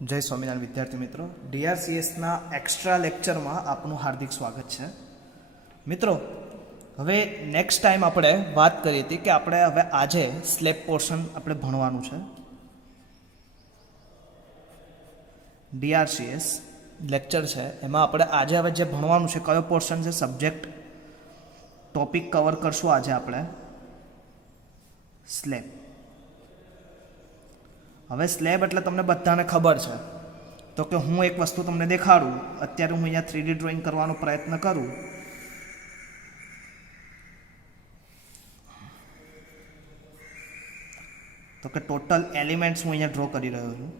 જય સ્વામિનારાયણ વિદ્યાર્થી મિત્રો, ડીઆરસીએસના એક્સ્ટ્રા લેક્ચરમાં આપનું હાર્દિક સ્વાગત છે. મિત્રો, હવે નેક્સ્ટ ટાઈમ આપણે વાત કરી હતી કે આપણે હવે આજે સ્લેબ પોર્શન આપણે ભણવાનું છે. ડીઆરસીએસ લેક્ચર છે એમાં આપણે આજે હવે જે ભણવાનું છે કયો પોર્શન છે, સબ્જેક્ટ ટોપિક કવર કરશું આજે આપણે સ્લેબ. હવે સ્લેબ એટલે તમને બધાને ખબર છે, તો કે હું એક વસ્તુ તમને દેખાડું. અત્યારે હું અહીંયા 3D ડ્રોઈંગ કરવાનો પ્રયત્ન કરું. તો કે ટોટલ એલિમેન્ટ્સ હું અહીંયા ડ્રો કરી રહ્યો છું.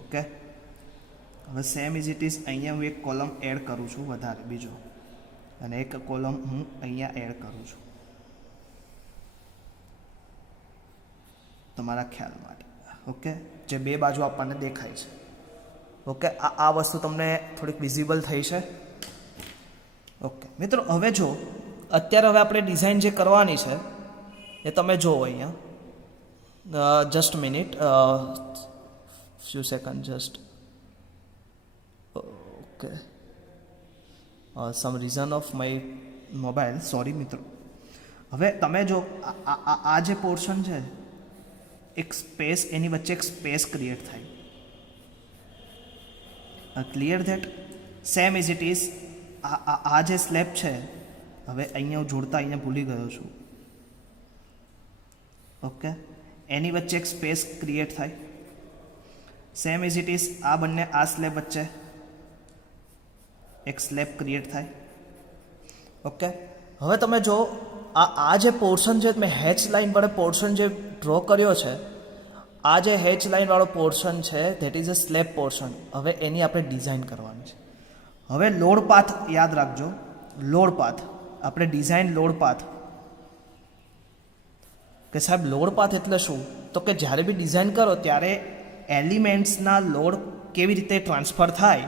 ઓકે, હવે સેમ ઇઝ ઇટ ઇઝ અહીંયા હું એક કોલમ એડ કરું છું વધારે બીજો, અને એક કોલમ હું અહીંયા એડ કરું છું તમારા ખ્યાલ માટે. ઓકે, જે બે બાજુ આપણને દેખાય છે. ઓકે, આ વસ્તુ તમને થોડીક વિઝિબલ થઈ છે. ઓકે મિત્રો, હવે જો અત્યારે હવે આપણે ડિઝાઇન જે કરવાની છે એ તમે જુઓ અહીંયા. Just minute, few seconds just. Okay, some reason of my mobile, sorry મિત્રો. હવે તમે જો આ જે પોર્શન છે, એક સ્પેસ, એની વચ્ચે એક સ્પેસ ક્રિએટ થાય. Clear that? Same is it is આ જે સ્લેબ છે, હવે અહીંયા હું જોડતા અહીંયા ભૂલી ગયો છું. ઓકે, એની વચ્ચે એક સ્પેસ ક્રિએટ થાય. સેમ ઇઝ ઇટ ઇઝ આ બંને આ સ્લેબ વચ્ચે એક સ્લેબ ક્રિએટ થાય. ઓકે, હવે તમે જો આ જે પોર્શન છે, મેં હેચ લાઇન વડે પોર્શન જે ડ્રો કર્યો છે, આ જે હેચ લાઇન વાળો પોર્શન છે that is a slab portion. હવે એની આપણે ડિઝાઇન કરવાની છે. હવે લોડ પાથ યાદ રાખજો. લોડ પાથ આપણે ડિઝાઇન લોડ પાથ, કે સાહેબ લોડ પાથ એટલે શું? તો કે જ્યારે બી ડિઝાઇન કરો ત્યારે એલિમેન્ટ્સના લોડ કેવી રીતે ટ્રાન્સફર થાય,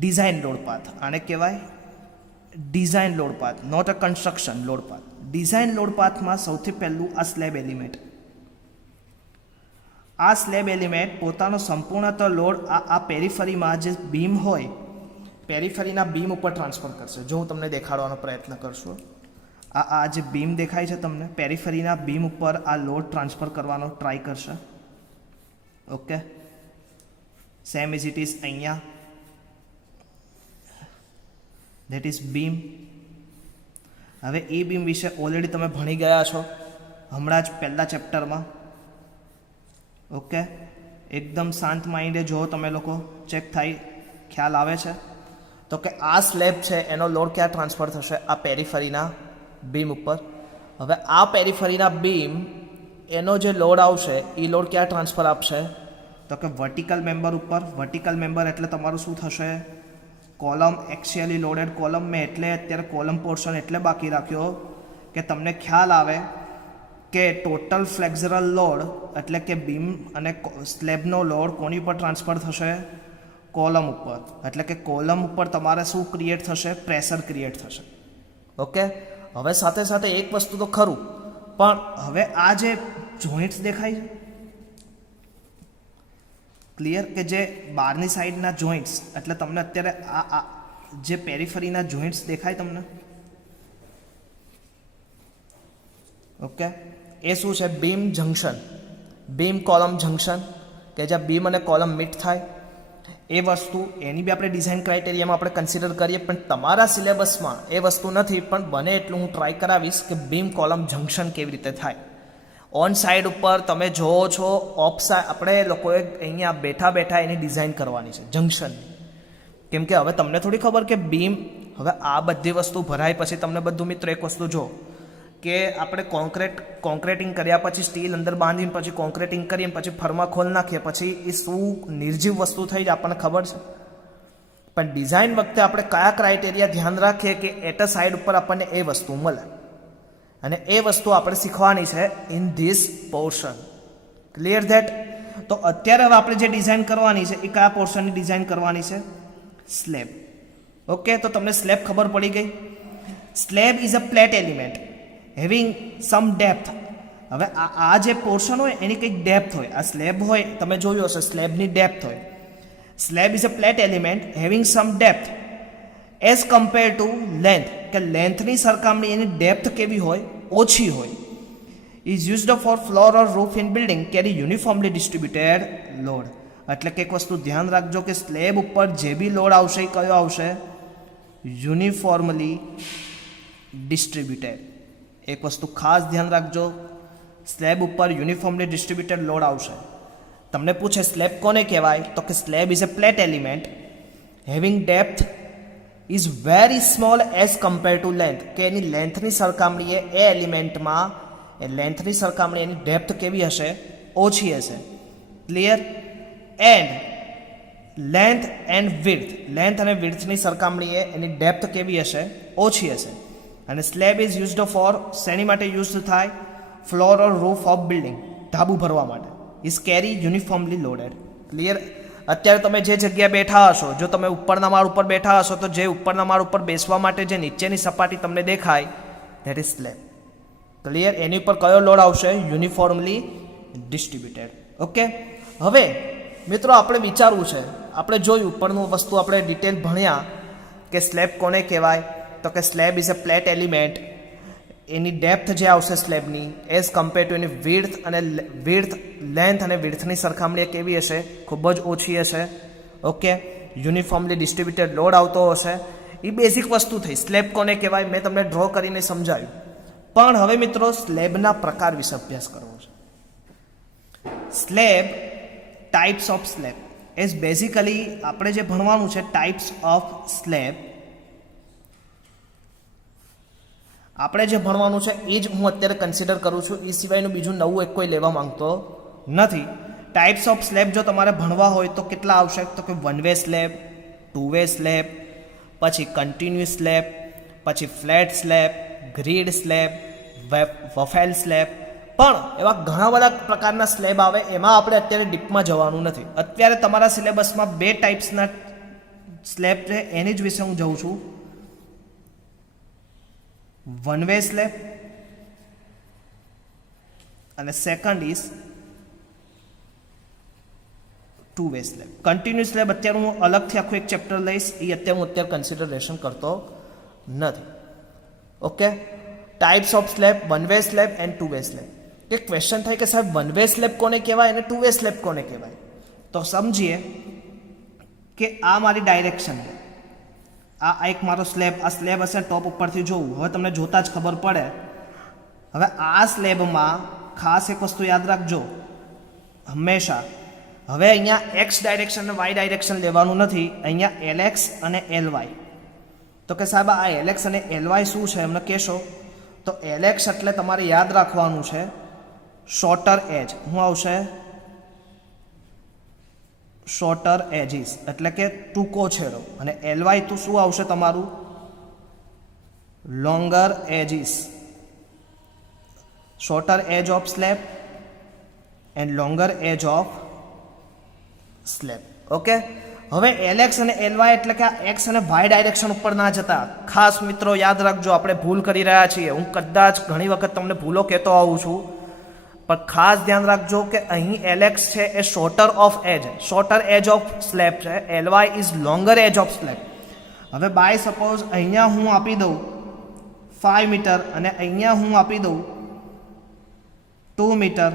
ડિઝાઇન લોડ પાથ આને કહેવાય. Design load path, not a construction load path. Design load પાથમાં સૌથી પહેલું આ સ્લેબ એલિમેન્ટ. આ સ્લેબ એલિમેન્ટ પોતાનો સંપૂર્ણતઃ લોડ આ પેરીફરીમાં જે બીમ હોય, પેરીફરીના બીમ ઉપર ટ્રાન્સફર કરશે. જો હું તમને દેખાડવાનો પ્રયત્ન કરશું, આ જે બીમ દેખાય છે તમને, પેરીફરીના બીમ ઉપર આ લોડ ટ્રાન્સફર કરવાનો ટ્રાય કરશે. Okay, same is it is અહીંયા ધેટ ઇઝ બીમ. હવે એ બીમ વિશે ઓલરેડી તમે ભણી ગયા છો હમણાં જ પહેલા ચેપ્ટરમાં. ઓકે, એકદમ શાંત માઇન્ડે જો તમે લોકો ચેક થાય, ખ્યાલ આવે છે. તો કે આ સ્લેબ છે એનો લોડ ક્યાં ટ્રાન્સફર થશે? આ પેરીફરીના બીમ ઉપર. હવે આ પેરીફરીના બીમ એનો જે લોડ આવશે એ લોડ ક્યાં ટ્રાન્સફર આપશે? તો કે વર્ટિકલ મેમ્બર ઉપર. વર્ટિકલ મેમ્બર એટલે તમારું શું થશે? કોલમ. Axially loaded column. મેં એટલે અત્યારે કોલમ પોર્શન એટલે બાકી રાખ્યો કે તમને ખ્યાલ આવે કે ટોટલ ફ્લેક્ઝરલ લોડ એટલે કે બીમ અને સ્લેબનો લોડ કોની ઉપર ટ્રાન્સફર થશે? કોલમ ઉપર. એટલે કે કોલમ ઉપર તમારે શું ક્રિએટ થશે? પ્રેશર ક્રિએટ થશે. ઓકે, હવે સાથે સાથે એક વસ્તુ તો ખરું, પણ હવે આ જે જોઈન્ટ્સ દેખાય છે, ક્લિયર, કે જે બહારની સાઈડના જોઈન્ટ્સ, એટલે તમને અત્યારે આ જે પેરીફરીના જોઈન્ટ્સ દેખાય તમને, ઓકે, એ શું છે? Beam junction, beam column junction, કે જ્યાં બીમ અને કોલમ મીટ થાય. એ વસ્તુ એની બી આપણે ડિઝાઇન ક્રાઇટેરિયામાં આપણે કન્સિડર કરીએ, પણ તમારા સિલેબસમાં એ વસ્તુ નથી. પણ બને એટલું હું ટ્રાય કરાવીશ કે બીમ કોલમ જંકશન કેવી રીતે થાય. ઓન સાઈડ ઉપર તમે જોવો છો, ઓફ સાઈડ આપણે લોકોએ અહીંયા બેઠા બેઠા એની ડિઝાઇન કરવાની છે જંકશનની. કેમ કે હવે તમને થોડી ખબર કે બીમ, હવે આ બધી વસ્તુ ભરાય પછી તમને બધું મિત્રો એક વસ્તુ જો કે આપણે કોન્ક્રેટિંગ કર્યા પછી સ્ટીલ અંદર બાંધીને પછી કોન્ક્રેટિંગ કરીએ પછી ફર્માખોલ નાખીએ પછી એ શું નિર્જીવ વસ્તુ થઈ જ આપણને ખબર છે. પણ ડિઝાઇન વખતે આપણે કયા ક્રાઇટેરિયા ધ્યાન રાખીએ કે એટ અ સાઇડ ઉપર આપણને એ વસ્તુ મળે, અને એ વસ્તુ આપણે શીખવાની છે in this portion. Clear that? તો અત્યારે હવે આપણે જે ડિઝાઇન કરવાની છે એ કયા પોર્શનની ડિઝાઇન કરવાની છે? સ્લેબ. ઓકે, તો તમને સ્લેબ ખબર પડી ગઈ. Slab is a plate element having some depth. હવે આ જે પોર્શન હોય એની કંઈક ડેપ્થ હોય. આ સ્લેબ હોય, તમે જોયું હશે સ્લેબની ડેપ્થ હોય. Slab is a plate element having some depth as compare to length, કે લેન્થની સરખામણી એની ડેપ્થ કેવી હોય? ઓછી હોય. Is used for floor or roof in building carry uniformly distributed load. એટલે કે એક વસ્તુ ધ્યાન રાખજો કે સ્લેબ ઉપર જે બી લોડ આવશે એ કયો આવશે? Uniformly distributed. એક વસ્તુ ખાસ ધ્યાન રાખજો, સ્લેબ ઉપર યુનિફોર્મલી ડિસ્ટ્રીબ્યુટેડ લોડ આવશે. તમને પૂછે સ્લેબ કોને કહેવાય? તો કે slab is a plate element having depth is very small as compare to length, કે એની લેન્થની સરખામણીએ એ એલિમેન્ટમાં લેન્થની સરખામણી એની ડેપ્થ કેવી હશે? ઓછી હશે. Clear? And length and width, length અને વિડ્થની સરખામણીએ એની ડેપ્થ કેવી હશે? ઓછી હશે. અને સ્લેબ ઇઝ યુઝડ ફોર શેની માટે યુઝ થાય? Floor or roof of building, ધાબુ ભરવા માટે. Is carry uniformly loaded. Clear? અત્યારે તમે જે જગ્યાએ બેઠા હશો, જો તમે ઉપરના માળ ઉપર બેઠા હશો તો જે ઉપરના માળ ઉપર બેસવા માટે જે નીચેની સપાટી તમને દેખાય ધેટ ઇઝ સ્લેબ. ક્લિયર? એની ઉપર કયો લોડ આવશે? Uniformly distributed. ઓકે, હવે મિત્રો આપણે વિચારવું છે, આપણે જોયું ઉપરનું વસ્તુ આપણે ડિટેલ ભણ્યા કે સ્લેબ કોને કહેવાય? તો કે slab is a plate element, એની ડેપ્થ જે આવશે સ્લેબની એઝ કમ્પેર ટુ એની વિડ્થ, અને વિડ્થ લેન્થ અને વિડ્થની સરખામણીએ કેવી હશે? ખૂબ જ ઓછી હશે. ઓકે, યુનિફોર્મલી ડિસ્ટ્રીબ્યુટેડ લોડ આવતો હશે. એ બેઝિક વસ્તુ થઈ. સ્લેબ કોને કહેવાય મેં તમને ડ્રો કરીને સમજાવ્યું. પણ હવે મિત્રો સ્લેબના પ્રકાર વિશે અભ્યાસ કરવો છે. Slab, types of slab as basically આપણે જે ભણવાનું છે ટાઈપ્સ ઓફ સ્લેબ, આપણે જે ભણવાનું છે એ જ હું અત્યારે કન્સિડર કરું છું. એ સિવાયનું બીજું નવું એક કોઈ લેવા માંગતો નથી. ટાઈપ્સ ઓફ સ્લેબ જો તમારે ભણવા હોય તો કેટલા આવશે? તો કે 1 વે સ્લેબ, 2 વે સ્લેબ, પછી કન્ટિન્યુઅસ સ્લેબ, પછી flat slab, grid slab, waffle slab. પણ એવા ઘણા બધા પ્રકારના સ્લેબ આવે, એમાં આપણે અત્યારે ડીપમાં જવાનું નથી. અત્યારે તમારા સિલેબસમાં 2 ટાઈપ્સના સ્લેબ છે, એની જ વિશે હું જઉં છું. 1 વે સ્લેબ અને second is 2 way slab. Continuous slab અત્યારે હું અલગથી આખું એક ચેપ્ટર લઈશ, એ અત્યારે હું કન્સિડરેશન કરતો નથી. Okay, types of slab, 1 way slab and 2 way slab. એક ક્વેશ્ચન થાય કે સાહેબ 1 વે સ્લેબ કોને કહેવાય અને 2 વે સ્લેબ કોને કહેવાય? તો સમજીએ કે આ મારી ડાયરેક્શન છે, આ એક મારો સ્લેબ, આ સ્લેબ હશે ટોપ ઉપરથી જોવું. હવે તમને જોતા જ ખબર પડે. હવે આ સ્લેબમાં ખાસ એક વસ્તુ યાદ રાખજો હંમેશા, હવે અહીંયા એક્સ ડાયરેક્શન અને વાય ડાયરેક્શન લેવાનું નથી, અહીંયા એલએક્સ અને એલવાય. તો કે સાહેબ આ એલએક્સ અને એલવાય શું છે એમને કહેશો? તો એલએક્સ એટલે તમારે યાદ રાખવાનું છે શોર્ટર એજ. શું આવશે? શોર્ટર એજીસ, એટલે કે ટૂંકો છેડો. અને એલવાય તો શું આવશે તમારું? Longer edges. Shorter edge of slab and longer edge of slab. Okay, હવે એલએક્સ અને એલવાય એટલે કે આ એક્સ અને વાય ડાયરેક્શન ઉપર ના જતા. ખાસ મિત્રો યાદ રાખજો, આપણે ભૂલ કરી રહ્યા છીએ. હું કદાચ ઘણી વખત તમને ભૂલો કહેતો આવું છું, પણ ખાસ ધ્યાન રાખજો કે અહીં એલએક્સ છે એ shorter of edge, shorter edge of slab છે. L Y is longer edge of slab. હવે બાય સપોઝ અહીંયા હું આપી દઉં 5 મીટર અને અહીંયા હું આપી દઉં 2 મીટર.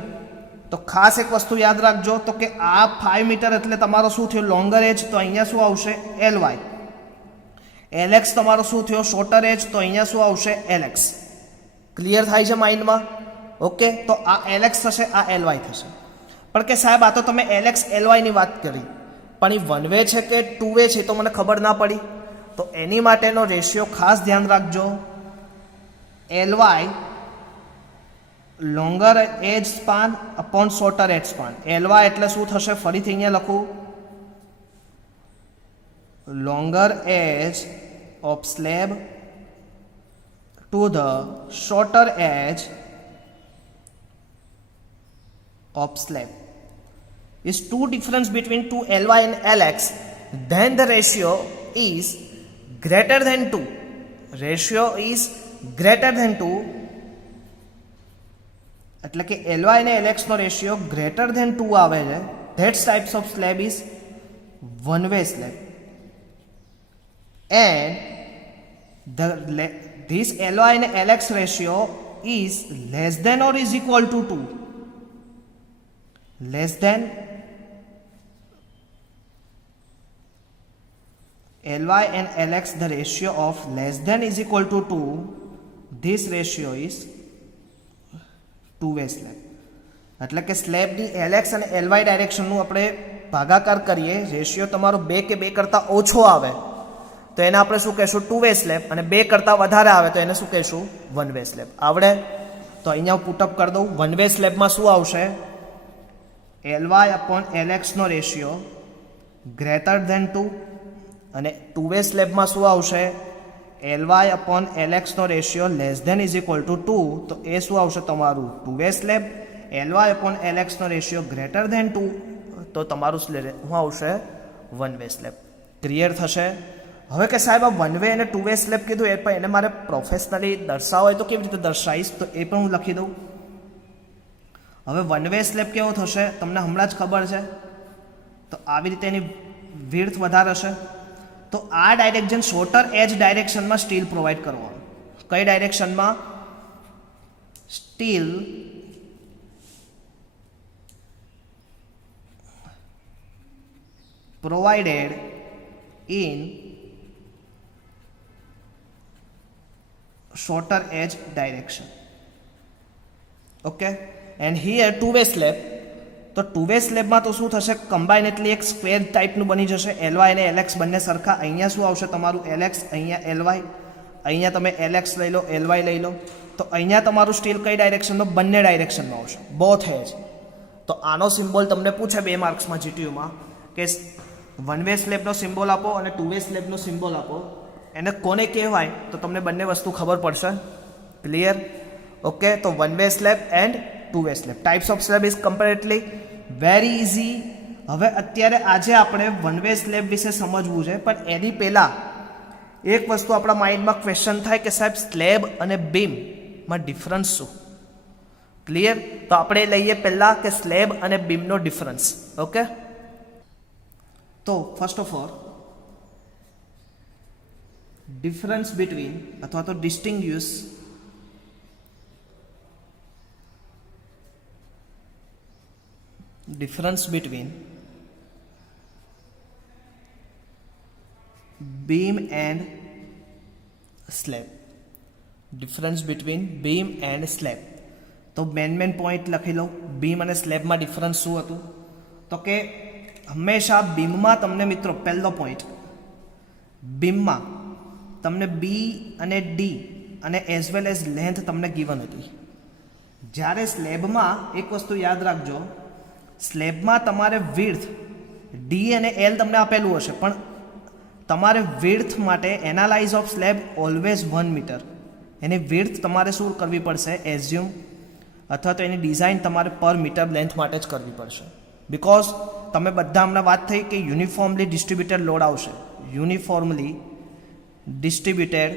તો ખાસ એક વસ્તુ યાદ રાખજો, તો કે આ 5 મીટર એટલે તમારો શું થયો? લોંગર એજ. તો અહીંયા શું આવશે? એલવાય. એલએક્સ તમારો શું થયો? શોર્ટર એજ. તો અહીંયા શું આવશે? એલએક્સ. ક્લિયર થાય છે માઇન્ડમાં? ઓકે, તો આ એલએક્સ થશે, આ એલવાય થશે. પણ કે સાહેબ આ તો તમે એલએક્સ એલવાયની વાત કરી, પણ એ 1 વે છે કે 2 વે છે તો મને ખબર ના પડી. તો એની માટેનો રેશિયો ખાસ ધ્યાન રાખજો. એલવાય લોંગર એજ સ્પાન અપોન શોર્ટર એજ સ્પાન. એલવાય એટલે શું થશે? ફરીથી અહીંયા લખું longer edge of slab to the shorter edge of slab is two difference between two Ly and Lx, then the ratio is greater than 2. Ratio is greater than 2 એટલે કે Ly અને Lx નો રેશિયો greater than 2 આવે છે. That types of slab is one way slab, and this Ly and Lx ratio is less than or is equal to 2. Less than Ly and Lx, the ratio of less than is equal to 2. This ratio is two-way slab. એટલે કે સ્લેબની LX અને LY ડાયરેક્શનનું આપણે ભાગાકાર કરીએ, ratio તમારો 2 કે 2 કરતાં ઓછો આવે તો એને આપણે શું કહેશું? Two way slab. અને 2 કરતાં વધારે આવે તો એને શું કહેશું? One way slab. આવડે? તો અહીંયા હું પુટઅપ કરી દઉં. વન વે સ્લેબમાં શું આવશે? Ly upon Lx નો રેશિયો ગ્રેટર ધેન 2, અને ટુ વે સ્લેબમાં શું આવશે? Ly upon Lx નો ratio less than is equal to 2. તો એ શું આવશે તમારું? Two way slab. Ly upon Lx નો રેશિયો ગ્રેટર ધેન 2 તો તમારું શું આવશે? One way slab. ક્લિયર થશે? હવે કે સાહેબ આ વન વે અને ટુ વે સ્લેબ કીધું, એ પણ એને મારે પ્રોફેશનલી દર્શાવો હોય તો કેવી રીતે દર્શાવીશ? તો એ પણ હું લખી દઉં. હવે વન વે સ્લેબ કેવો થશે તમને હમણાં જ ખબર છે. તો આવી રીતે એની વિડ્થ વધારે હશે. તો આ ડાયરેક્શન શોર્ટર એજ ડાયરેક્શનમાં સ્ટીલ પ્રોવાઈડ કરવાનું. કઈ ડાયરેક્શનમાં? Steel provided in shorter edge direction. Okay, and here two way slab. તો ટુ વે સ્લેબમાં તો શું થશે? કમ્બાઇન એટલે એક સ્ક્વેર ટાઈપનું બની જશે. Ly અને Lx બંને સરખા. અહીંયા શું આવશે તમારું? Lx, અહીંયા Ly, અહીંયા તમે Lx લઈ લો, Ly લઈ લો. તો અહીંયા તમારું સ્ટીલ કઈ ડાયરેક્શનમાં? બંને ડાયરેક્શનમાં આવશે. બોથ એજ. તો આનો સિમ્બોલ તમને પૂછે 2 માર્ક્સમાં જીટીયુમાં કે વન વે સ્લેબનો સિમ્બોલ આપો અને ટુ વે સ્લેબનો સિમ્બોલ આપો. એને કોને કહેવાય? તો તમને બંને વસ્તુ ખબર પડશે. ક્લિયર? ઓકે, તો one way slab and two way slab. Types of slab is comparatively very easy. હવે અત્યારે આજે આપણે વન વે સ્લેબ વિશે સમજવું છે, પણ એની પહેલાં એક વસ્તુ આપણા માઇન્ડમાં ક્વેશ્ચન થાય કે સાહેબ સ્લેબ અને બીમમાં ડિફરન્સ શું? ક્લિયર? તો આપણે લઈએ પહેલાં કે સ્લેબ અને બીમનો ડિફરન્સ. ઓકે, તો first of all difference between અથવા તો ડિસ્ટિંગ્યુશ difference between beam and slab. Difference between beam and slab. તો મેન પોઈન્ટ લખી લો. બીમ અને સ્લેબમાં ડિફરન્સ શું હતું? તો કે હંમેશા બીમમાં તમને મિત્રો પહેલો પોઈન્ટ, બીમમાં તમને બી અને ડી અને એઝ વેલ એઝ લેન્થ તમને ગિવન હતી. જ્યારે સ્લેબમાં એક વસ્તુ યાદ રાખજો, સ્લેબમાં તમારે વિડ્થ ડી અને એલ તમને આપેલું હશે, પણ તમારે વિડ્થ માટે analyse of slab always 1 metre. એની વિડ્થ તમારે શું કરવી પડશે? એઝ્યુમ અથવા તો એની ડિઝાઇન તમારે પર મીટર લેન્થ માટે જ કરવી પડશે. બિકોઝ તમે બધા હમણાં વાત થઈ કે યુનિફોર્મલી ડિસ્ટ્રીબ્યુટેડ લોડ આવશે. Uniformly distributed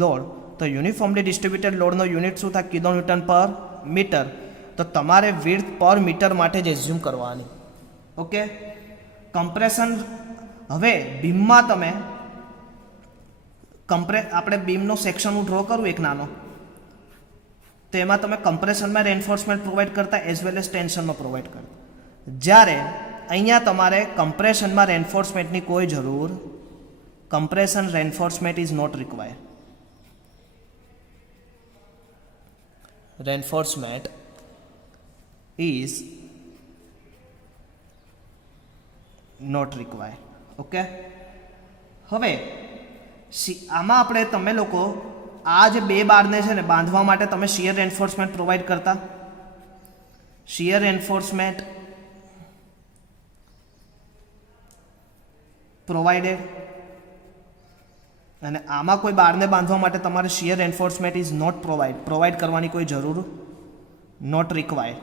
load. તો યુનિફોર્મલી ડિસ્ટ્રીબ્યુટેડ લોડનો યુનિટ શું થાય? Kilo newton per metre. તો તમારે વિડ્થ પર મીટર માટે જ એઝ્યુમ કરવાની. Okay, compression. હવે બીમમાં તમે આપણે બીમનો સેક્શન હું ડ્રો કરું એક નાનો, તો એમાં તમે કમ્પ્રેશનમાં રેન્ફોર્સમેન્ટ પ્રોવાઈડ કરતા એઝ વેલ એઝ ટેન્શનમાં પ્રોવાઈડ કરતા. જ્યારે અહીંયા તમારે કમ્પ્રેશનમાં રેન્ફોર્સમેન્ટની કોઈ જરૂર, compression reinforcement is not required. Reinforcement is not required. Okay, હવે આમાં આપણે તમે લોકો આ જે 2 બારને છે ને બાંધવા માટે તમે શિયર રેન્ફોર્સમેન્ટ પ્રોવાઈડ કરતા. શિયર રેન્ફોર્સમેન્ટ પ્રોવાઇડેડ, અને આમાં કોઈ બારને બાંધવા માટે તમારે shear enforcement is not provide કરવાની કોઈ જરૂર નોટ રિક્વાયર્ડ.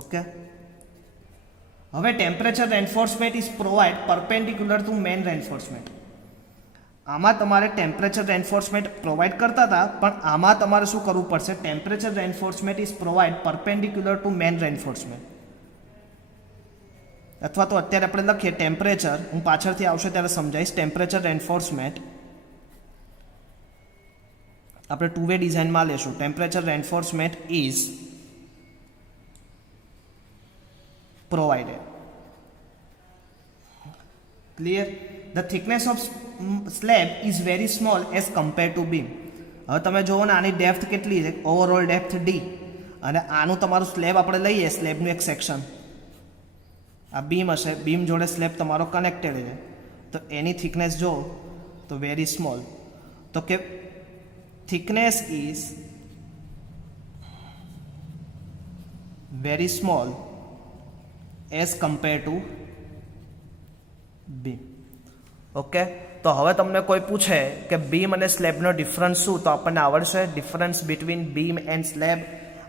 ઓકે, હવે temperature reinforcement is provide perpendicular to main reinforcement. આમાં તમારે ટેમ્પરેચર રેન્ફોર્સમેન્ટ પ્રોવાઈડ કરતા હતા, પણ આમાં તમારે શું કરવું પડશે? Temperature reinforcement is provide perpendicular to main reinforcement. અથવા તો અત્યારે આપણે લખીએ ટેમ્પરેચર, હું પાછળથી આવશે ત્યારે સમજાવીશ. ટેમ્પરેચર રેન્ફોર્સમેન્ટ આપણે 2 વે ડિઝાઇનમાં લેશું. Temperature reinforcement is provided. Clear? The thickness of slab is very small as compare two beam. હવે તમે જુઓ ને, આની ડેપ્થ કેટલી છે? ઓવરઓલ ડેપ્થ D, અને આનું તમારું સ્લેબ આપણે લઈએ, સ્લેબનું એક સેક્શન, આ બીમ હશે, બીમ જોડે સ્લેબ તમારો કનેક્ટેડ છે, તો એની થિકનેસ જો તો વેરી સ્મોલ. તો કે thickness is very small as compare two beam. Okay, તો હવે તમને કોઈ પૂછે કે બીમ અને સ્લેબનો ડિફરન્સ શું, તો આપણને આવડશે difference between beam and slab.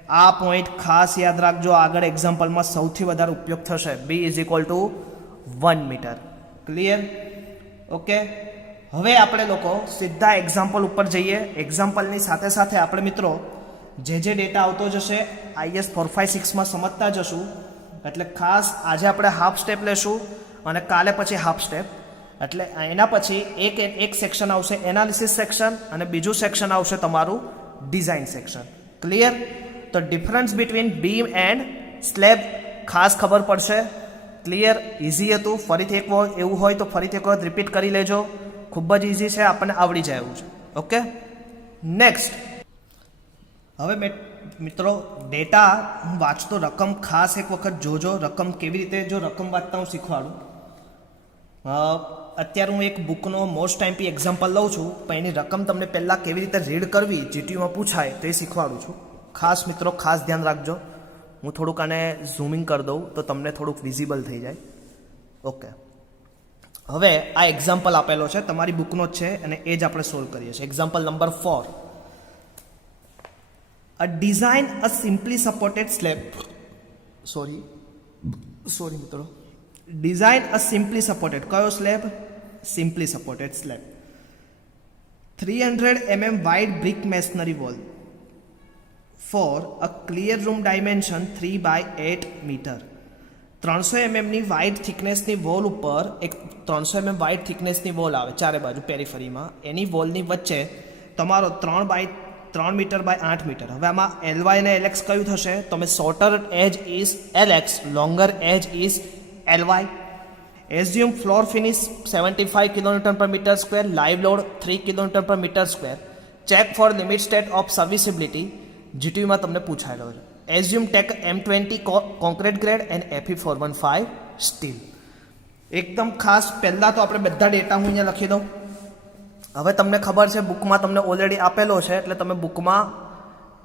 આ પોઈન્ટ ખાસ યાદ રાખજો, આગળ એક્ઝામ્પલમાં સૌથી વધારે ઉપયોગ થશે. B is equal to 1 metre. Clear? Okay, હવે આપણે લોકો સીધા એક્ઝામ્પલ ઉપર જઈએ. એક્ઝામ્પલની સાથે સાથે આપણે મિત્રો જે ડેટા આવતો જશે IS 456માં સમજતા જશું. એટલે ખાસ આજે આપણે હાફ સ્ટેપ લેશું અને કાલે પછી હાફ સ્ટેપ. એટલે એના પછી એક સેક્શન આવશે એનાલિસિસ સેક્શન, અને બીજું સેક્શન આવશે તમારું ડિઝાઇન સેક્શન. ક્લિયર? તો difference between beam and slab ખાસ ખબર પડશે. ક્લિયર? ઇઝી હતું. ફરીથી એક વાર એવું હોય તો ફરીથી એક વખત રિપીટ કરી લેજો. ખૂબ જ ઇઝી છે, આપણને આવડી જાય એવું છે. Okay, next. હવે મિત્રો ડેટા હું વાંચતો, રકમ ખાસ એક વખત જોજો. રકમ કેવી રીતે, જો રકમ વાંચતા હું શીખવાડું. અત્યારે હું એક બુકનો મોસ્ટ ટાઈમથી એક્ઝામ્પલ લઉં છું, પણ એની રકમ તમને પહેલાં કેવી રીતે રીડ કરવી જીટીયુમાં પૂછાય તે શીખવાડું છું. ખાસ મિત્રો ખાસ ધ્યાન રાખજો. હું થોડુંક આને ઝૂમિંગ કરી દઉં તો તમને થોડુંક વિઝિબલ થઈ જાય. ઓકે, હવે આ એક્ઝામ્પલ આપેલો છે, તમારી બુકનો જ છે, અને એ જ આપણે સોલ્વ કરીએ છીએ. Example number 4. A design a simply supported slab. Sorry મિત્રો, ડિઝાઇન અ સિમ્પલી સપોર્ટેડ, કયો slab? Simply supported slab. 300 mm wide brick masonry wall for a clear room dimension 3 by 8 metre. 300 mm ની wide થિકનેસની wall ઉપર એક 300 mm wide થિકનેસની wall આવે ચારે બાજુ પેરીફરીમાં. એની વોલની વચ્ચે તમારો 3 મીટર બાય 8 મીટર. હવે આમાં LY અને LX કયું થશે? તમે shorter edge is LX, longer edge is LY. Assume floor finish 75 kN/m², live load 3 kN/m². Check for limit state of serviceability. જીટીયુમાં તમને પૂછાયેલો છે. Assume take M20 concrete grade and Fe415 steel. એકદમ ખાસ પહેલાં તો આપણે બધા ડેટા હું અહીંયા લખી દઉં. હવે તમને ખબર છે બુકમાં તમને ઓલરેડી આપેલો છે, એટલે તમે બુકમાં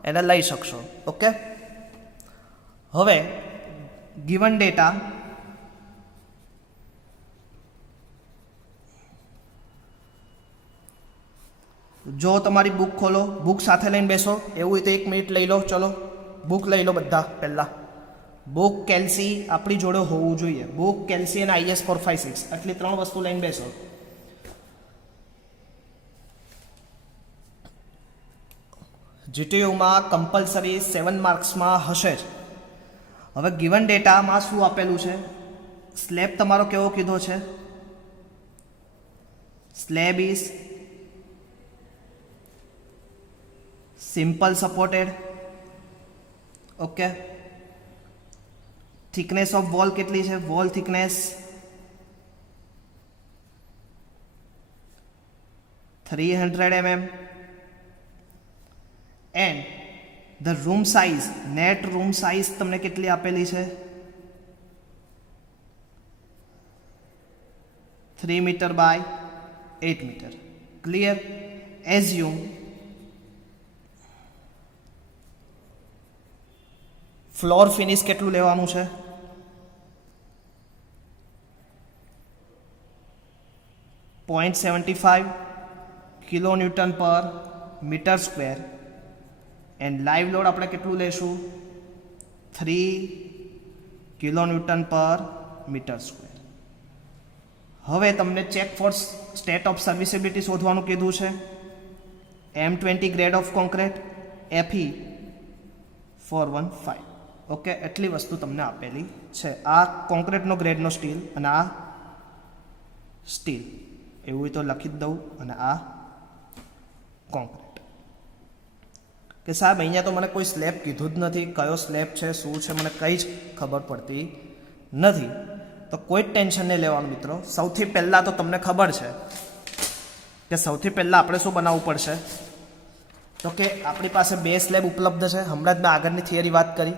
એને લઈ શકશો. ઓકે, હવે ગિવન ડેટા જો તમારી બુક ખોલો, બુક સાથે લઈને બેસો. એવું હોય તો 1 મિનિટ લઈ લો. ચલો બુક લઈ લો બધા. પહેલાં બુક, કેલ્સી આપણી જોડે હોવું જોઈએ. બુક, કેલ્સી અને IS 456, આટલી 3 વસ્તુ લઈને બેસો. જીટીયુમાં કમ્પલસરી 7 માર્ક્સમાં હશે જ. હવે ગિવન ડેટામાં શું આપેલું છે? સ્લેબ તમારો કેવો કીધો છે? Slab is simple supported. Okay, thickness of wall કેટલી છે? Wall thickness 300 mm and the room size, net room size તમને કેટલી આપેલી છે? 3 metre by 8 metre. Clear? Assume floor finish કેટલું લેવાનું છે? 0.75 kilo newton per metre square and live load આપણે કેટલું લેશું 3 kilo newton per metre square. હવે તમને check for state of serviceability શોધવાનું કીધું છે. M20 grade of concrete FE 415. Okay, એટલી વસ્તુ તમને આપેલી છે. આ કોન્ક્રીટનો ગ્રેડનો સ્ટીલ અને આ સ્ટીલ એવું તો લખી જ દઉં અને આ કોન્ક્રીટ. કે સાહેબ અહીંયા તો મને કોઈ સ્લેબ કીધું જ નથી, કયો સ્લેબ છે શું છે મને કંઈ જ ખબર પડતી નથી. તો કોઈ જ ટેન્શન નહીં લેવાનું મિત્રો. સૌથી પહેલાં તો તમને ખબર છે કે સૌથી પહેલાં આપણે શું બનાવવું પડશે, તો કે આપણી પાસે બે સ્લેબ ઉપલબ્ધ છે. હમણાં જ મેં આગળની થિયરી વાત કરી,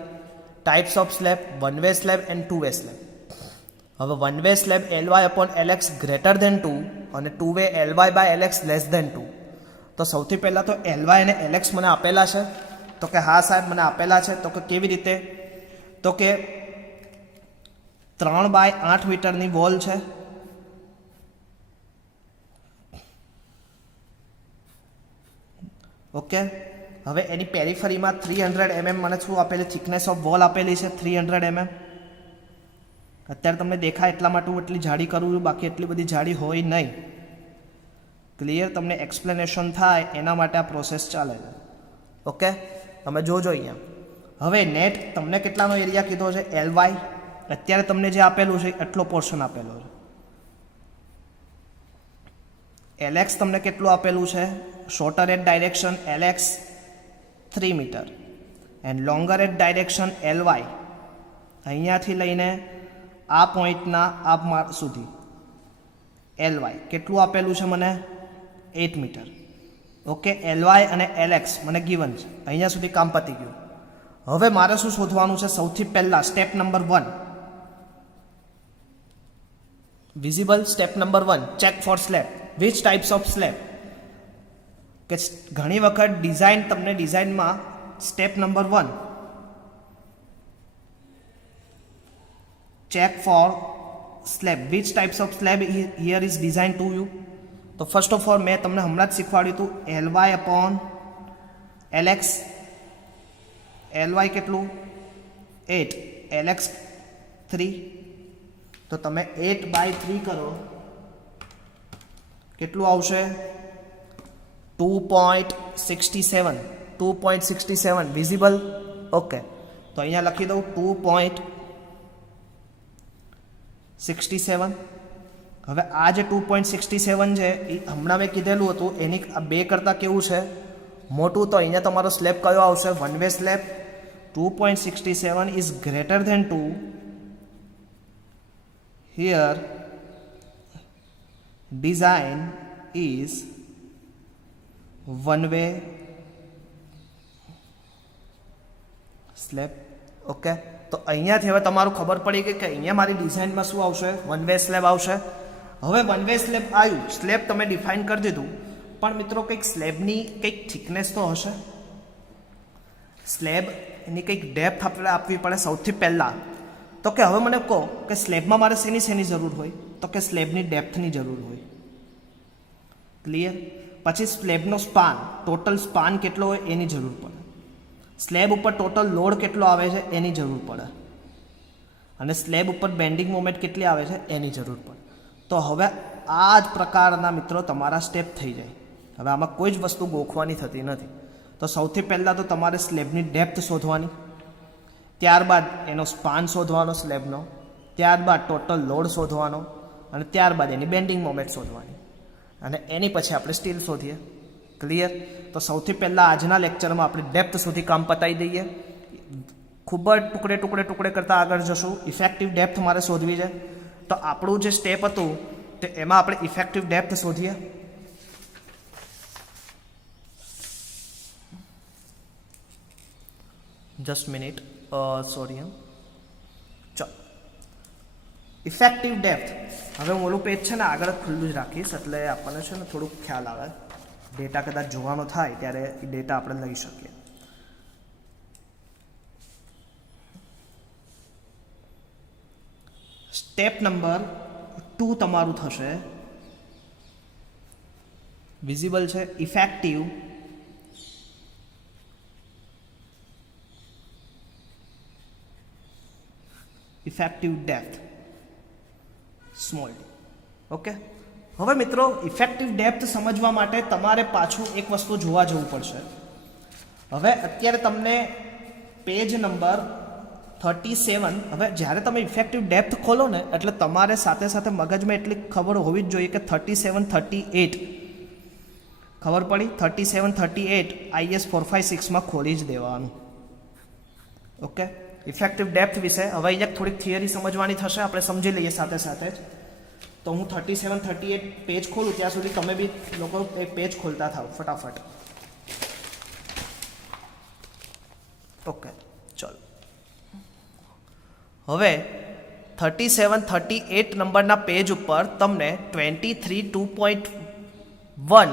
types of slab, one way slab and two way slab. હવે one way slab Ly/Lx greater than 2 અને two way Ly/Lx less than 2. તો સૌથી પહેલાં તો Ly અને Lx મને આપેલા છે. તો કે હા સાહેબ મને આપેલા છે. તો કે કેવી રીતે, તો કે 3/8 મીટરની વોલ છે. ઓકે, હવે એની પેરીફરીમાં 300 mm મને શું આપેલી, થિકનેસ ઓફ વોલ આપેલી છે 300 mm. અત્યારે તમને દેખાય એટલા માટે હું એટલી જાડી કરું છું, બાકી એટલી બધી જાડી હોય નહીં. ક્લિયર, તમને એક્સપ્લેનેશન થાય એના માટે આ પ્રોસેસ ચાલે છે. ઓકે, તમે જોજો અહીંયા. હવે નેટ તમને કેટલાનો એરિયા કીધો છે Ly, અત્યારે તમને જે આપેલું છે એટલો પોર્શન આપેલો છે. Lx તમને કેટલું આપેલું છે, shorter edge direction Lx 3 metre and longer edge direction Ly અહીંયાથી લઈને આ પોઈન્ટના આ માર્ક સુધી Ly કેટલું આપેલું છે મને 8 મીટર. ઓકે, Ly અને Lx મને ગિવન છે. અહીંયા સુધી કામ પતી ગયું. હવે મારે શું શોધવાનું છે, સૌથી પહેલાં step number 1 visible. Step number 1 check for slab. Which types of slab, કે ઘણી વખત ડિઝાઇન તમને ડિઝાઇનમાં step number 1 check for slab. Which types of slab here is design to you. તો ફર્સ્ટ ઓફ ઓલ મેં તમને હમણાં જ શીખવાડ્યું હતું Ly/Lx. Ly કેટલું 8, Lx 3. તો તમે 8/3 કરો કેટલું આવશે 2.67. 2.67 વિઝિબલ. ઓકે, તો અહીંયા લખી દઉં 2.67. હવે આ જે 2.67 છે એ હમણાં મેં કીધેલું હતું એની બે કરતાં કેવું છે મોટું. તો અહીંયા તમારો સ્લેબ કયો આવશે, one way slab. 2.67 is greater than 2. Here design is one way slab. Okay, તો અહીંયાથી હવે તમારું ખબર પડી ગઈ કે અહીંયા મારી ડિઝાઇનમાં શું આવશે, વન વે સ્લેબ આવશે. હવે વન વે સ્લેબ આવ્યું, સ્લેબ તમે ડિફાઇન કરી દીધું, પણ મિત્રો કંઈક સ્લેબની કંઈક થિકનેસ તો હશે. સ્લેબ એની કંઈક ડેપ્થ આપણે આપવી પડે સૌથી પહેલાં. તો કે હવે મને કહો કે સ્લેબમાં મારે શેની જરૂર હોય, તો કે સ્લેબની ડેપ્થની જરૂર હોય. ક્લિયર. પછી સ્લેબનો સ્પાન, ટોટલ સ્પાન કેટલો હોય એની જરૂર પડે. સ્લેબ ઉપર ટોટલ લોડ કેટલો આવે છે એની જરૂર પડે. અને સ્લેબ ઉપર બેન્ડિંગ મોમેન્ટ કેટલી આવે છે એની જરૂર પડે. તો હવે આ જ પ્રકારના મિત્રો તમારા સ્ટેપ થઈ જાય. હવે આમાં કોઈ જ વસ્તુ ગોખવાની થતી નથી. તો સૌથી પહેલાં તો તમારે સ્લેબની ડેપ્થ શોધવાની, ત્યારબાદ એનો સ્પાન શોધવાનો સ્લેબનો, ત્યારબાદ ટોટલ લોડ શોધવાનો અને ત્યારબાદ એની બેન્ડિંગ મોમેન્ટ શોધવાની અને એની પછી આપણે સ્ટીલ શોધીએ. ક્લિયર. તો સૌથી પહેલાં આજના લેક્ચરમાં આપણે ડેપ્થ સુધી કામ પતાવી દઈએ. ખૂબ જ ટુકડે કરતાં આગળ જશું. ઇફેક્ટિવ ડેપ્થ મારે શોધવી છે. તો આપણું જે સ્ટેપ હતું તે એમાં આપણે ઇફેક્ટિવ ડેપ્થ શોધીએ. Just minute, sorry. ચાલો, ઇફેક્ટિવ ડેપ્થ. હવે હું ઓલું પેજ છે ને આગળ ખુલ્લું જ રાખીશ એટલે આપણને છે ને થોડુંક ખ્યાલ આવે. ડેટા કદાચ જોવાનો થાય ત્યારે એ ડેટા આપણે લઈ શકીએ. સ્ટેપ નંબર 2 તમારું થશે વિઝિબલ છે. Effective depth small D. Okay, હવે મિત્રો ઇફેક્ટિવ ડેપ્થ સમજવા માટે તમારે પાછું એક વસ્તુ જોવા જવું પડશે. હવે અત્યારે તમને પેજ નંબર 37, હવે જ્યારે તમે ઇફેક્ટિવ ડેપ્થ ખોલો ને એટલે તમારે સાથે સાથે મગજમાં એટલી ખબર હોવી જ જોઈએ કે 37, 38 ખબર પડી. 37, 38 IS 456માં ખોલી જ દેવાનું. ઓકે, ઇફેક્ટિવ ડેપ્થ વિશે હવે અહીંયા થોડીક થિયરી સમજવાની થશે, આપણે સમજી લઈએ સાથે સાથે જ. તો હું 37, 38 પેજ ખોલું ત્યાં સુધી તમે બી લોકો એક પેજ ખોલતા થાવ ફટાફટ. ઓકે ચલો, હવે 37, 38 નંબરના પેજ ઉપર તમને 23(2.1)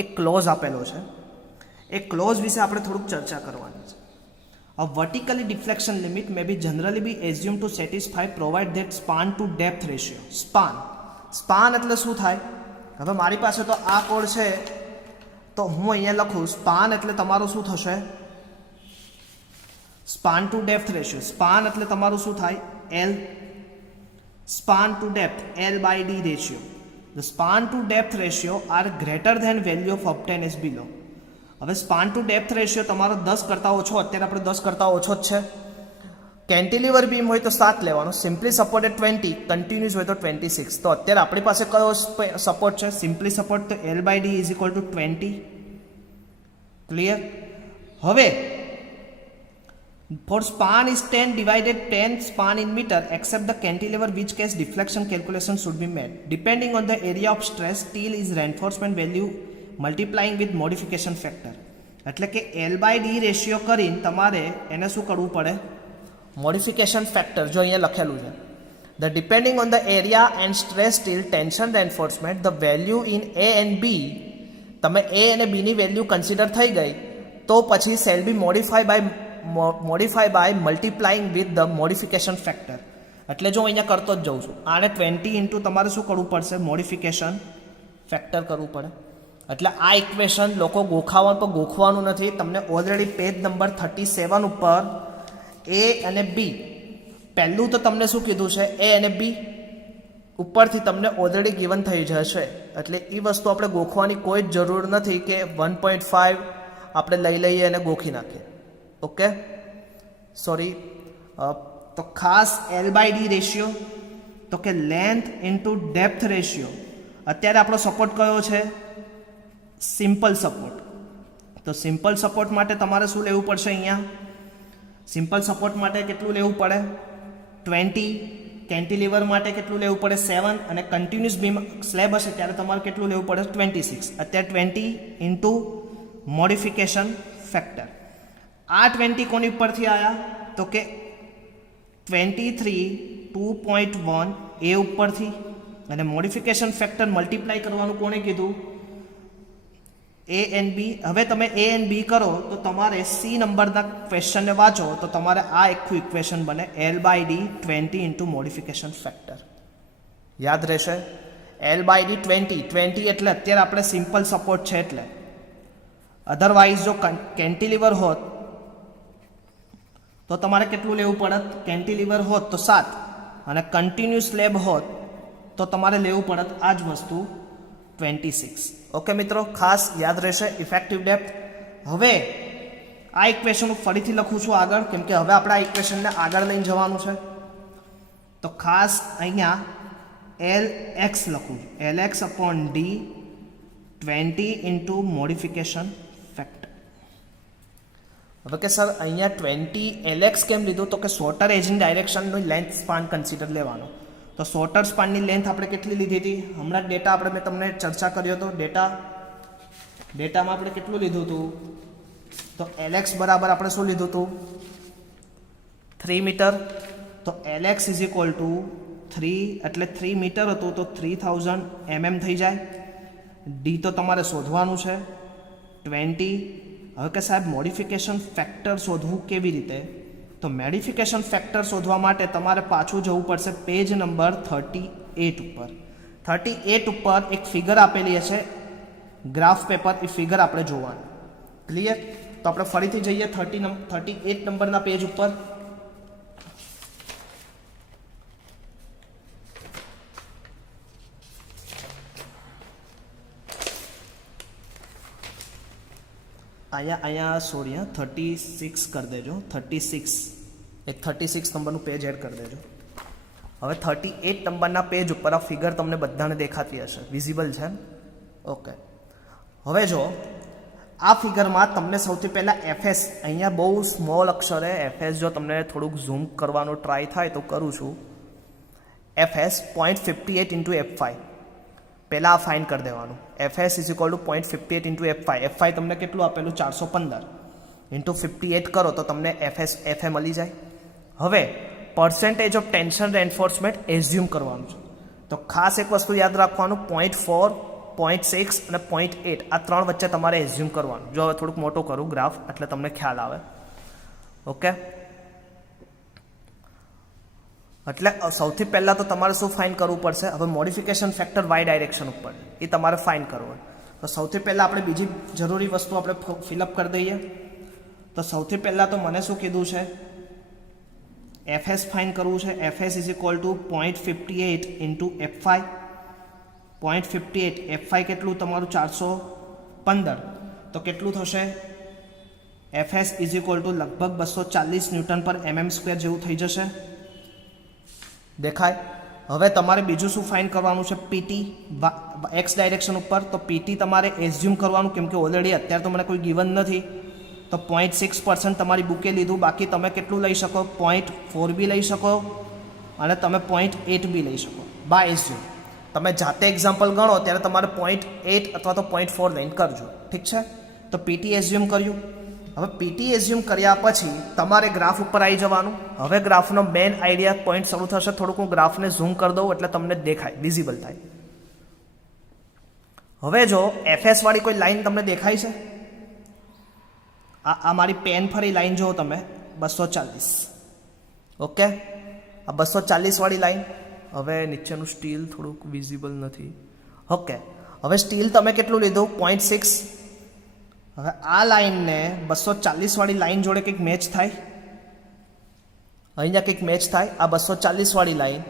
એક ક્લોઝ આપેલો છે. એ ક્લોઝ વિશે આપણે થોડુંક ચર્ચા કરવાની છે. A vertically deflection limit may be generally be assumed to satisfy provide that span to depth ratio. Span એટલે શું થાય? હવે મારી પાસે તો આ કોડ છે તો હું અહીંયા લખું સ્પાન એટલે તમારું શું થશે? Span two depth ratio. Span એટલે તમારું શું થાય? L. Span two depth L/D ratio. The span to depth ratio are greater than value of obtained as below. હવે સ્પાન ટુ ડેપ્થ રેશિયો તમારો 10 કરતાં ઓછો, અત્યારે આપણે 10 કરતાં ઓછો જ છે. કેન્ટિલીવર બીમ હોય તો 7 લેવાનો, સિમ્પલી સપોર્ટેડ 20, કન્ટિન્યુઅસ હોય તો 26. તો અત્યારે આપણી પાસે કયો સપોર્ટ છે? સિમ્પલી સપોર્ટ, તો L/D = 20. ક્લિયર? હવે for span is 10 divided 10 span in meter except the cantilever, which case deflection calculation should be made depending on the area of stress till is reinforcement value multiplying with modification factor. એટલે કે L/D ratio કરીને તમારે એને શું કરવું પડે? Modification factor. જો અહીંયા લખેલું છે the depending on the area and stress till tension reinforcement the value in A and B, તમે A અને B ની વેલ્યુ કન્સિડર થઈ ગઈ તો પછી shall be modify by multiplying with the modification factor. એટલે જો અહીંયા કરતો જ જઉં છું, આને 20 ઇન્ટુ તમારે શું કરવું પડશે? મોડિફિકેશન ફેક્ટર કરવું પડે. એટલે આ ઇક્વેશન લોકો ગોખવાનું નથી. તમને ઓલરેડી પેજ નંબર 37 ઉપર A અને B, પહેલું તો તમને શું કીધું છે? A અને B ઉપરથી તમને ઓલરેડી ગિવન થઈ જશે. એટલે એ વસ્તુ આપણે ગોખવાની કોઈ જ જરૂર નથી કે 1.5 આપણે લઈ લઈએ અને ગોખી નાખીએ. Okay, sorry. તો ખાસ L/D રેશિયો, તો કે લેન્થ ઇન્ટુ ડેપ્થ રેશિયો. અત્યારે આપણો સપોર્ટ કયો છે? Simple support. તો સિમ્પલ સપોર્ટ માટે તમારે શું લેવું પડશે? અહીંયા સિમ્પલ સપોર્ટ માટે કેટલું લેવું પડે? 20. કેન્ટિલીવર માટે કેટલું લેવું પડે? 7. અને કન્ટિન્યુઅસ બીમ સ્લેબ હશે ત્યારે તમારે કેટલું લેવું પડે? 26. અત્યારે 20 ઇન્ટુ મોડિફિકેશન ફેક્ટર. આ 20 કોની ઉપરથી આવ્યા? તો કે 23(2.1) એ ઉપરથી. અને મોડિફિકેશન ફેક્ટર મલ્ટીપ્લાય કરવાનું કોણે કીધું? A and B. હવે તમે A and B કરો તો તમારે C નંબરના ક્વેશ્ચનને વાંચો તો તમારે આ આખું ઇક્વેશન બને L/D 20 ઇન્ટુ મોડિફિકેશન ફેક્ટર. યાદ રહેશે? L/D 20 એટલે અત્યારે આપણે સિમ્પલ સપોર્ટ છે એટલે. અધરવાઇઝ જો કેન્ટિલીવર હોત તો તમારે કેટલું લેવું પડત? કેન્ટિલીવર હોત તો 7 અને કન્ટિન્યુઅસ સ્લેબ હોત તો તમારે લેવું પડત આ જ વસ્તુ 26. ઓકે મિત્રો, ખાસ યાદ રહેશે ઇફેક્ટિવ ડેપ્થ. હવે આ ઇક્વેશન હું ફરીથી લખું છું આગળ, કેમ કે હવે આપણે આ ઇક્વેશનને આગળ લઈને જવાનું છે. તો ખાસ અહીંયા Lx લખું છું, Lx/D 20 ઇન્ટુ મોડિફિકેશન ફેક્ટર. હવે કે સર અહીંયા 20 Lx કેમ લીધું? તો કે શોર્ટર એજની ડાયરેક્શનનો લેન્થ સ્પાન કન્સિડર લેવાનો. તો શોર્ટર સ્પાનની લેન્થ આપણે કેટલી લીધી હતી? હમણાં ડેટા મેં તમને ચર્ચા કર્યો હતો. ડેટામાં આપણે કેટલું લીધું હતું? તો Lx બરાબર આપણે શું લીધું હતું? 3 મીટર. તો Lx = 3 એટલે 3 મીટર હતું તો 3000 mm થઈ જાય. ડી તો તમારે શોધવાનું છે 20. હવે કે સાહેબ મોડિફિકેશન ફેક્ટર શોધવું કેવી રીતે? તો મોડિફિકેશન ફેક્ટર શોધવા માટે તમારે પાછું જવું પડશે પેજ નંબર 38 ઉપર. 38 ઉપર એક ફિગર આપેલી હશે ગ્રાફ પેપર એ ફિગર આપણે જોવાનું. ક્લિયર? તો આપણે ફરીથી જઈએ 38 નંબરના પેજ ઉપર. અહીંયા સોરી 36 કરી દેજો. 36 નંબરનું પેજ એડ કરી દેજો. હવે 38 નંબરના પેજ ઉપર આ ફિગર તમને બધાને દેખાતી હશે, વિઝિબલ છે. ઓકે, હવે જો આ ફિગરમાં તમને સૌથી પહેલાં એફએસ, અહીંયા બહુ સ્મોલ અક્ષરે એફએસ, જો તમને થોડુંક ઝૂમ કરવાનો ટ્રાય થાય તો કરું છું. એફએસ 0.58 ઇન્ટુ F5 પહેલાં આ ફાઇન કરી દેવાનું. FS is equal two 0.58 into F5 તમને કેટલું આપેલું? 415 ઇન્ટુ 58 કરો તો તમને એફએ મળી જાય. હવે percentage of tension enforcement assume કરવાનું છે. તો ખાસ એક વસ્તુ યાદ રાખવાનું, 0.4, 0.6 અને 0.8 આ ત્રણ વચ્ચે તમારે એઝ્યુમ કરવાનું. જો હવે થોડુંક મોટો કરું ગ્રાફ એટલે તમને ખ્યાલ આવે. ઓકે, એટલે સૌથી પહેલાં તો તમારે શું ફાઇન કરવું પડશે? હવે મોડિફિકેશન ફેક્ટર વાય ડાયરેક્શન ઉપર એ તમારે ફાઇન કરવું. તો સૌથી પહેલાં આપણે બીજી જરૂરી વસ્તુ આપણે ફિલઅપ કરી દઈએ. તો સૌથી પહેલાં તો મને શું કીધું છે? એફએસ ફાઇન કરવું છે. FS is equal two 0.58 into F5. 0.58 F5 કેટલું તમારું? 415. તો કેટલું થશે? એફએસ ઇઝ ઇક્વલ ટુ લગભગ 240 ન્યૂટન પર mm સ્ક્વેર જેવું થઈ જશે. દેખાય? હવે તમારે બીજું શું ફાઇન કરવાનું છે? પીટી એક્સ ડાયરેક્શન ઉપર. તો પીટી તમારે એઝ્યુમ કરવાનું, કેમ કે ઓલરેડી અત્યારે તો મને કોઈ ગિવન નથી. તો 0.6% તમારી બુકે લીધું. બાકી તમે કેટલું લઈ શકો? 0.4 બી લઈ શકો અને તમે 0.8 બી લઈ શકો બાય એઝ્યુમ. તમે જાતે એક્ઝામ્પલ ગણો ત્યારે તમારે 0.8 અથવા તો 0.4 લઈને કરજો. ઠીક છે? તો પીટી એઝ્યુમ કર્યું. હવે પીટી એઝ્યુમ કર્યા પછી તમારે ગ્રાફ ઉપર આવી જવાનું. હવે ગ્રાફનો મેઇન આઈડિયા પોઈન્ટ શરૂ થશે. થોડુંક હું ગ્રાફને ઝૂમ કરી દઉં એટલે તમને દેખાય, વિઝિબલ થાય. હવે જો એફએસ વાળી કોઈ લાઈન તમને દેખાય છે? આ મારી પેન ફરી લાઈન જુઓ તમે, 240. ઓકે, આ 240 વાળી લાઈન. હવે નીચેનું સ્ટીલ થોડુંક વિઝિબલ નથી. ઓકે, હવે સ્ટીલ તમે કેટલું લીધું? 0.6. હવે આ લાઈનને 240 વાળી લાઈન જોડે કંઈક મેચ થાય. અહીંયા કંઈક મેચ થાય. આ 240 વાળી લાઈન